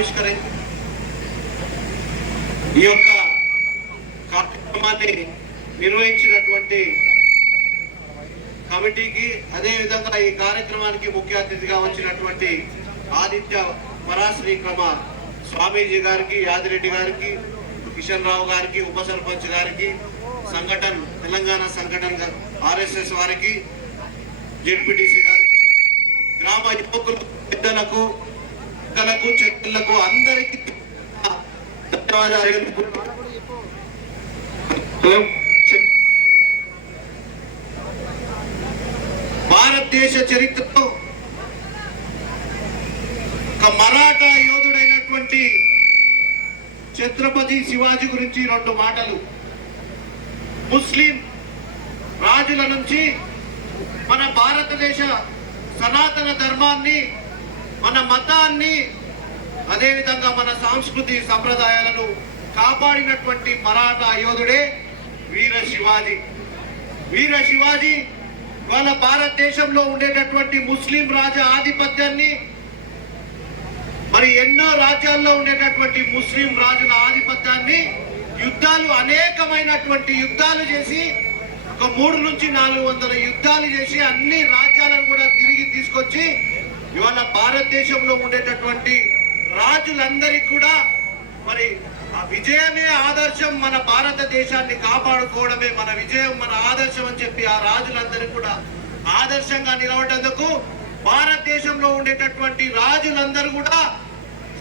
ఆవిష్కరించి ఈ యొక్క కార్యక్రమాన్ని నిర్వహించినటువంటి కమిటీకి అదే విధంగా ఈ కార్యక్రమానికి ముఖ్య అతిథిగా వచ్చినటువంటి ఆదిత్య పరాశ్రీ క్రమ స్వామీజీ గారికి యాదిరెడ్డి గారికి కిషన్ రావు గారికి ఉప సర్పంచ్ గారికి సంఘటన తెలంగాణ సంఘటన ఆర్ఎస్ఎస్ వారికి జెడ్పీటీసీ గారికి గ్రామ యువకులకు పెద్దలకు పిల్లలకు చెట్లకు అందరికి భారతదేశ చరిత్రలో ఒక మరాఠా యోధుడైనటువంటి ఛత్రపతి శివాజీ గురించి రెండు మాటలు. ముస్లిం రాజుల నుంచి మన భారతదేశ సనాతన ధర్మాన్ని మన మతాన్ని అదేవిధంగా మన సాంస్కృతి సంప్రదాయాలను కాపాడినటువంటి మరాఠా యోధుడే వీర శివాజీ. వీర శివాజీ వాళ్ళ భారతదేశంలో ఉండేటటువంటి ముస్లిం రాజా ఆధిపత్యాన్ని మరి ఎన్నో రాజ్యాల్లో ఉండేటటువంటి ముస్లిం రాజుల ఆధిపత్యాన్ని యుద్ధాలు అనేకమైనటువంటి యుద్ధాలు చేసి ఒక మూడు నుంచి నాలుగు వందల యుద్ధాలు చేసి అన్ని రాజ్యాలను కూడా తిరిగి తీసుకొచ్చి ఇవాళ భారతదేశంలో ఉండేటటువంటి రాజులందరికీ కూడా మరి ఆ విజయమే ఆదర్శం మన భారతదేశాన్ని కాపాడుకోవడమే మన విజయం మన ఆదర్శం అని చెప్పి ఆ రాజులందరికీ కూడా ఆదర్శంగా నిలబడేందుకు భారతదేశంలో ఉండేటటువంటి రాజులందరూ కూడా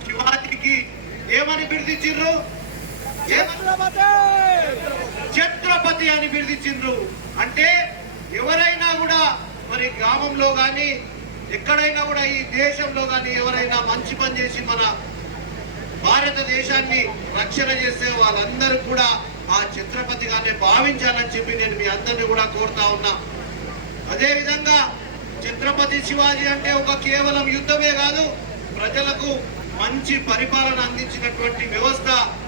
శివాజీకి ఏమని బిరుదించారు ఛత్రపతి! అని బిరుదించిండ్రు అంటే ఎవరైనా కూడా మరి గ్రామంలో కానీ ఎక్కడైనా కూడా ఈ దేశంలో కానీ ఎవరైనా మంచి పని చేసి మన భారతదేశాన్ని రక్షణ చేసే వాళ్ళందరూ కూడా ఆ ఛత్రపతిగానే భావించాలని చెప్పి నేను మీ అందరిని కూడా కోరుతా ఉన్నా. అదేవిధంగా ఛత్రపతి శివాజీ అంటే ఒక కేవలం యుద్ధమే కాదు ప్రజలకు మంచి పరిపాలన అందించినటువంటి వ్యవస్థ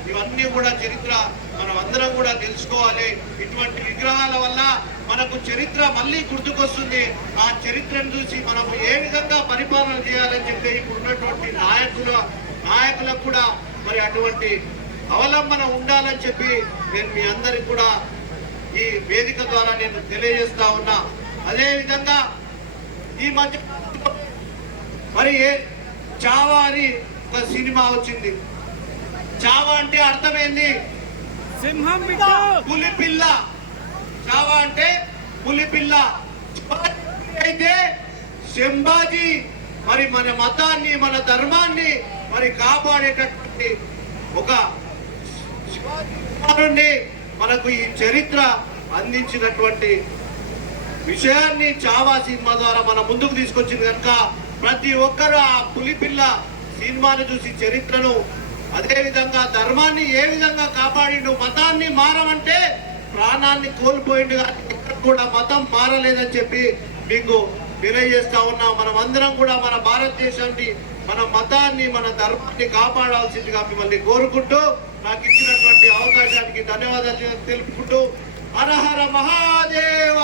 ఇవన్నీ కూడా చరిత్ర. మనం అందరం కూడా తెలుసుకోవాలి. ఇటువంటి విగ్రహాల వల్ల మనకు చరిత్ర మళ్ళీ గుర్తుకొస్తుంది. ఆ చరిత్రను చూసి మనం ఏ విధంగా పరిపాలన చేయాలని చెప్పి ఇప్పుడు ఉన్నటువంటి నాయకుల నాయకులకు కూడా మరి అటువంటి అవలంబన ఉండాలని చెప్పి నేను మీ అందరికి కూడా ఈ వేదిక ద్వారా నేను తెలియజేస్తా ఉన్నా. అదే విధంగా ఈ మధ్య మరి ఏ చావా అని ఒక సినిమా వచ్చింది. చావా అంటే అర్థమైంది. సింహం పులి పిల్ల. చావా అంటే పులి పిల్ల. అయితే శంభాజీ మరి మన మతాన్ని మన ధర్మాన్ని మరి కాపాడేటటువంటి ఒక శివాజీ మనకు ఈ చరిత్ర అందించినటువంటి విషయాన్ని చావా సినిమా ద్వారా మన ముందుకు తీసుకొచ్చింది కనుక ప్రతి ఒక్కరు ఆ పులిపిల్ల సినిమాను చూసి చరిత్రను అదేవిధంగా ధర్మాన్ని ఏ విధంగా కాపాడిండు మతాన్ని మారమంటే ప్రాణాన్ని కోల్పోయిండు కానీ ఎక్కడ కూడా మతం మారలేదని చెప్పి మీకు తెలియజేస్తా ఉన్నా. మనం అందరం కూడా మన భారతదేశాన్ని మన మతాన్ని మన ధర్మాన్ని కాపాడాల్సిందిగా మిమ్మల్ని కోరుకుంటూ నాకు ఇచ్చినటువంటి అవకాశానికి ధన్యవాదాలు తెలుపుకుంటూ. హరహర మహాదేవ!